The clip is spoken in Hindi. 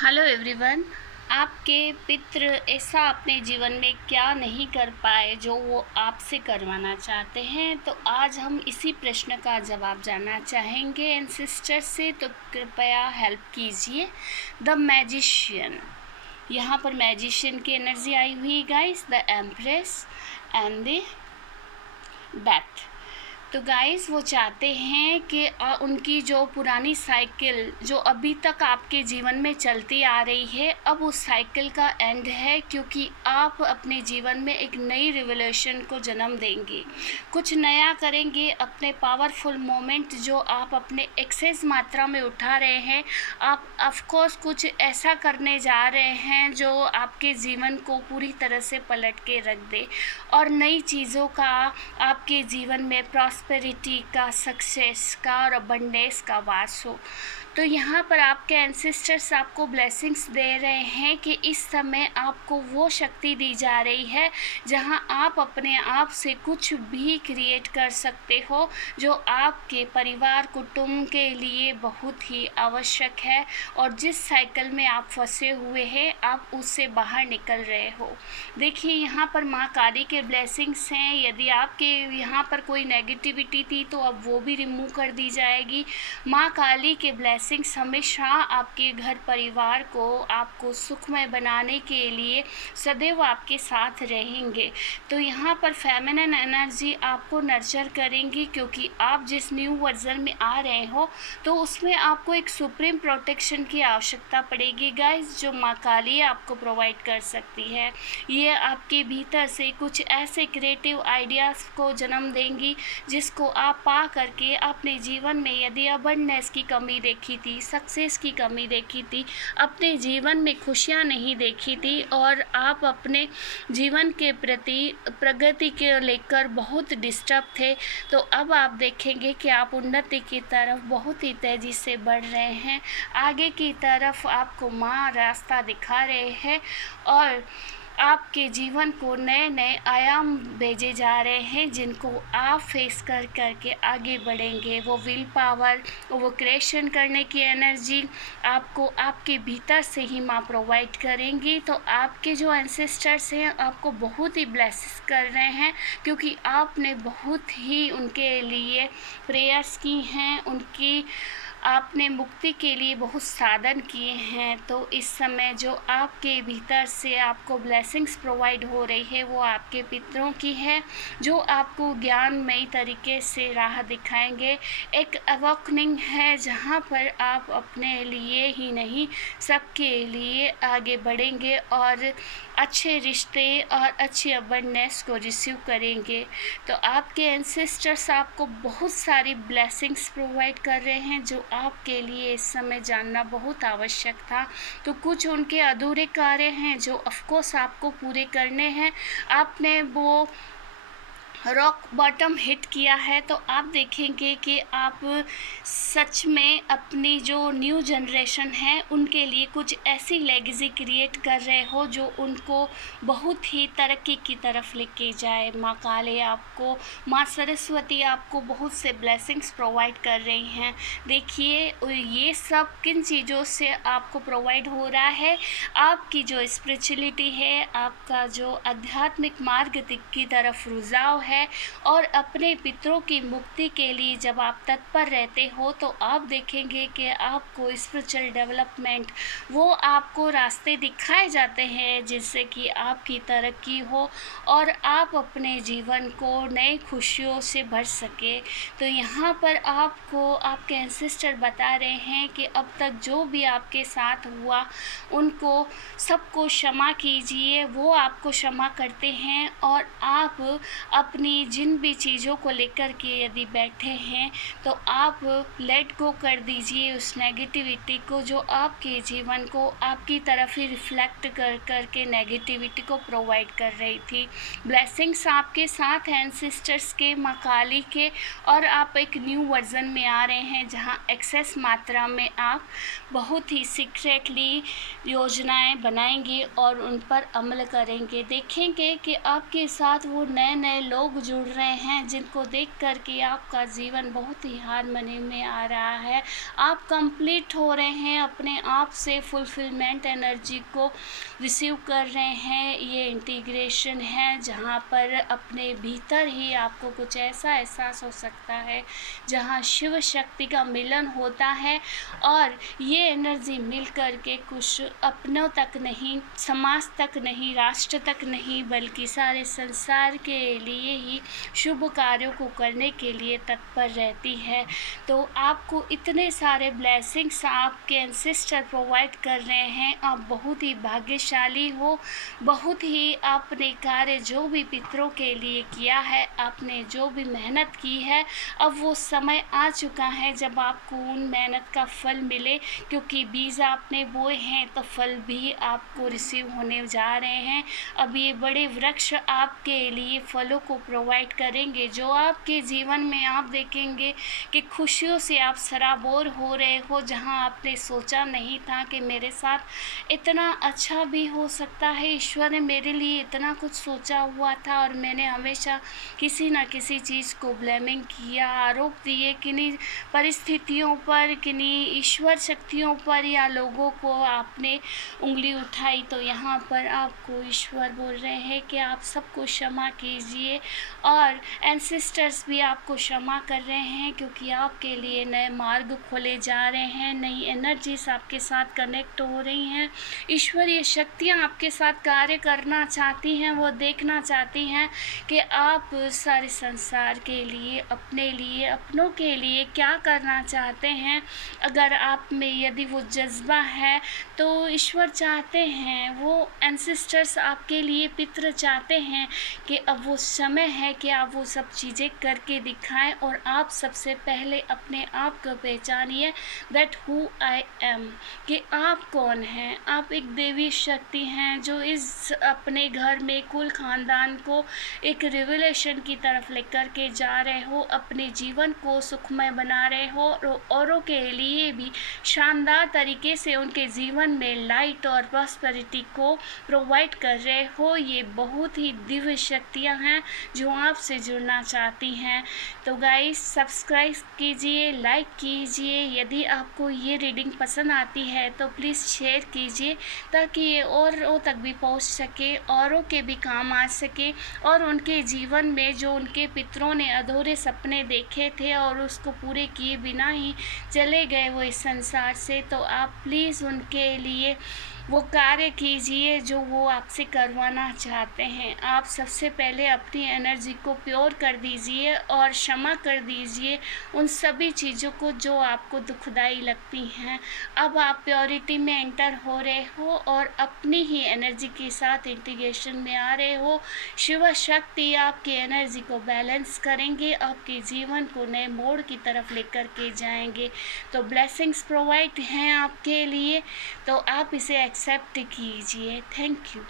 Hello everyone. आपके पितृ ऐसा अपने जीवन में क्या नहीं कर पाए जो वो आपसे करवाना चाहते हैं, तो आज हम इसी प्रश्न का जवाब जानना चाहेंगे एंसेस्टर से। तो कृपया हेल्प कीजिए। द मैजिशियन, यहाँ पर मैजिशियन की एनर्जी आई हुई guys. The empress and the death. तो गाइस वो चाहते हैं कि उनकी जो पुरानी साइकिल जो अभी तक आपके जीवन में चलती आ रही है, अब उस साइकिल का एंड है, क्योंकि आप अपने जीवन में एक नई रिवोल्यूशन को जन्म देंगे, कुछ नया करेंगे। अपने पावरफुल मोमेंट जो आप अपने एक्सेस मात्रा में उठा रहे हैं, आप ऑफकोर्स कुछ ऐसा करने जा रहे हैं जो आपके जीवन को पूरी तरह से पलट के रख दे और नई चीज़ों का आपके जीवन में प्रॉस्पेरिटी का, सक्सेस का और अबंडेंस का वास हो। तो यहाँ पर आपके एंसेस्टर्स आपको ब्लेसिंग्स दे रहे हैं कि इस समय आपको वो शक्ति दी जा रही है जहाँ आप अपने आप से कुछ भी क्रिएट कर सकते हो, जो आपके परिवार कुटुंब के लिए बहुत ही आवश्यक है। और जिस साइकिल में आप फंसे हुए हैं, आप उससे बाहर निकल रहे हो। देखिए यहाँ पर माँ काली के ब्लेसिंग्स हैं। यदि आपके यहाँ पर कोई नेगेटिविटी थी तो अब वो भी रिमूव कर दी जाएगी। माँ काली के ब्लेसिंग्स हमेशा आपके घर परिवार को, आपको सुखमय बनाने के लिए सदैव आपके साथ रहेंगे। तो यहाँ पर फेमिनिन एनर्जी आपको नर्चर करेंगी, क्योंकि आप जिस न्यू वर्जन में आ रहे हो तो उसमें आपको एक सुप्रीम प्रोटेक्शन की आवश्यकता पड़ेगी गाइस, जो माँ काली आपको प्रोवाइड कर सकती है। ये आपके भीतर से कुछ ऐसे क्रिएटिव आइडियाज़ को जन्म देंगी जिसको आप पा करके अपने जीवन में, यदि अबंडेंस की कमी देखी थी, सक्सेस की कमी देखी थी, अपने जीवन में खुशियाँ नहीं देखी थी और आप अपने जीवन के प्रति प्रगति के लेकर बहुत डिस्टर्ब थे, तो अब आप देखेंगे कि आप उन्नति की तरफ बहुत ही तेज़ी से बढ़ रहे हैं। आगे की तरफ आपको माँ रास्ता दिखा रहे हैं और आपके जीवन को नए नए आयाम भेजे जा रहे हैं, जिनको आप फेस कर करके आगे बढ़ेंगे। वो विल पावर, वो क्रिएशन करने की एनर्जी आपको आपके भीतर से ही माँ प्रोवाइड करेंगी। तो आपके जो एंसेस्टर्स हैं आपको बहुत ही ब्लेस कर रहे हैं, क्योंकि आपने बहुत ही उनके लिए प्रेयर्स की हैं, उनकी आपने मुक्ति के लिए बहुत साधन किए हैं। तो इस समय जो आपके भीतर से आपको ब्लेसिंग्स प्रोवाइड हो रही है वो आपके पितरों की है, जो आपको ज्ञानमयी तरीके से राह दिखाएंगे। एक अवॉकनिंग है जहाँ पर आप अपने लिए ही नहीं सबके लिए आगे बढ़ेंगे और अच्छे रिश्ते और अच्छी अबंडेंस को रिसीव करेंगे। तो आपके एंसेस्टर्स आपको बहुत सारी ब्लेसिंग्स प्रोवाइड कर रहे हैं, जो आपके लिए इस समय जानना बहुत आवश्यक था। तो कुछ उनके अधूरे कार्य हैं जो ऑफकोर्स आपको पूरे करने हैं। आपने वो रॉक बॉटम हिट किया है, तो आप देखेंगे कि आप सच में अपनी जो न्यू जनरेशन है उनके लिए कुछ ऐसी लेगेसी क्रिएट कर रहे हो जो उनको बहुत ही तरक्की की तरफ लेके जाए। माँ काली आपको, माँ सरस्वती आपको बहुत से ब्लेसिंग्स प्रोवाइड कर रही हैं। देखिए ये सब किन चीज़ों से आपको प्रोवाइड हो रहा है। आपकी जो स्पिरिचुअलिटी है, आपका जो आध्यात्मिक मार्ग की तरफ रुझाव है और अपने पितरों की मुक्ति के लिए जब आप तत्पर रहते हो, तो आप देखेंगे कि आपको स्पिरिचुअल डेवलपमेंट, वो आपको रास्ते दिखाए जाते हैं जिससे कि आपकी तरक्की हो और आप अपने जीवन को नई खुशियों से भर सके। तो यहाँ पर आपको आपके एंसेस्टर बता रहे हैं कि अब तक जो भी आपके साथ हुआ उनको सबको क्षमा कीजिए। वो आपको क्षमा करते हैं और आप अपनी जिन भी चीज़ों को लेकर के यदि बैठे हैं तो आप लेट गो कर दीजिए उस नेगेटिविटी को, जो आपके जीवन को आपकी तरफ ही रिफ्लेक्ट कर कर के नेगेटिविटी को प्रोवाइड कर रही थी। ब्लेसिंग्स आपके साथ हैं एंसेस्टर्स के, माँ काली के, और आप एक न्यू वर्जन में आ रहे हैं जहाँ एक्सेस मात्रा में आप बहुत ही सीक्रेटली योजनाएं बनाएंगे और उन पर अमल करेंगे। देखेंगे कि आपके साथ वो नए नए लोग लोग जुड़ रहे हैं जिनको देख कर के आपका जीवन बहुत ही हार्मनी में आ रहा है। आप कंप्लीट हो रहे हैं, अपने आप से फुलफिलमेंट एनर्जी को रिसीव कर रहे हैं। ये इंटीग्रेशन है जहाँ पर अपने भीतर ही आपको कुछ ऐसा एहसास हो सकता है जहाँ शिव शक्ति का मिलन होता है, और ये एनर्जी मिल कर के कुछ अपनों तक नहीं, समाज तक नहीं, राष्ट्र तक नहीं, बल्कि सारे संसार के लिए ही शुभ कार्यों को करने के लिए तत्पर रहती है। तो आपको इतने सारे ब्लेसिंग्स आपके एंसेस्टर प्रोवाइड कर रहे हैं। आप बहुत ही भाग्यशाली हो। बहुत ही आपने कार्य जो भी पितरों के लिए किया है, आपने जो भी मेहनत की है, अब वो समय आ चुका है जब आपको उन मेहनत का फल मिले, क्योंकि बीज आपने बोए हैं तो फल भी आपको रिसीव होने जा रहे हैं। अब ये बड़े वृक्ष आपके लिए फलों को प्रोवाइड करेंगे, जो आपके जीवन में आप देखेंगे कि खुशियों से आप सराबोर हो रहे हो। जहां आपने सोचा नहीं था कि मेरे साथ इतना अच्छा भी हो सकता है, ईश्वर ने मेरे लिए इतना कुछ सोचा हुआ था, और मैंने हमेशा किसी न किसी चीज़ को ब्लेमिंग किया, आरोप दिए किन्हीं परिस्थितियों पर, किन्हीं ईश्वर शक्तियों पर, या लोगों को आपने उंगली उठाई। तो यहाँ पर आपको ईश्वर बोल रहे हैं कि आप सबको क्षमा कीजिए, और एंसेस्टर्स भी आपको क्षमा कर रहे हैं, क्योंकि आपके लिए नए मार्ग खोले जा रहे हैं, नई एनर्जीज आपके साथ कनेक्ट हो रही हैं। ईश्वरीय शक्तियाँ आपके साथ कार्य करना चाहती हैं, वो देखना चाहती हैं कि आप सारे संसार के लिए, अपने लिए, अपनों के लिए क्या करना चाहते हैं। अगर आप में यदि वो जज्बा है तो ईश्वर चाहते हैं, वो एंसेस्टर्स आपके लिए, पितृ चाहते हैं कि अब वो समय है कि आप वो सब चीज़ें करके दिखाएं, और आप सबसे पहले अपने आप को पहचानिए, दैट हु आई एम, कि आप कौन हैं। आप एक देवी शक्ति हैं जो इस अपने घर में कुल खानदान को एक रिवलेशन की तरफ लेकर के जा रहे हो, अपने जीवन को सुखमय बना रहे हो, और औरों के लिए भी शानदार तरीके से उनके जीवन में लाइट और प्रॉस्पेरिटी को प्रोवाइड कर रहे हो। ये बहुत ही दिव्य शक्तियाँ हैं जो आपसे जुड़ना चाहती हैं। तो गाइस, सब्सक्राइब कीजिए, लाइक कीजिए। यदि आपको ये रीडिंग पसंद आती है तो प्लीज़ शेयर कीजिए, ताकि ये औरों तक भी पहुंच सके, औरों के भी काम आ सके, और उनके जीवन में जो उनके पितरों ने अधूरे सपने देखे थे और उसको पूरे किए बिना ही चले गए वो इस संसार से, तो आप प्लीज़ उनके लिए वो कार्य कीजिए जो वो आपसे करवाना चाहते हैं। आप सबसे पहले अपनी एनर्जी को प्योर कर दीजिए और क्षमा कर दीजिए उन सभी चीज़ों को जो आपको दुखदाई लगती हैं। अब आप प्योरिटी में एंटर हो रहे हो और अपनी ही एनर्जी के साथ इंटीग्रेशन में आ रहे हो। शिव शक्ति आपकी एनर्जी को बैलेंस करेंगे, आपके जीवन को नए मोड़ की तरफ लेकर के जाएंगे। तो ब्लेसिंग्स प्रोवाइड हैं आपके लिए, तो आप इसे एक्सेप्ट कीजिए। Thank you.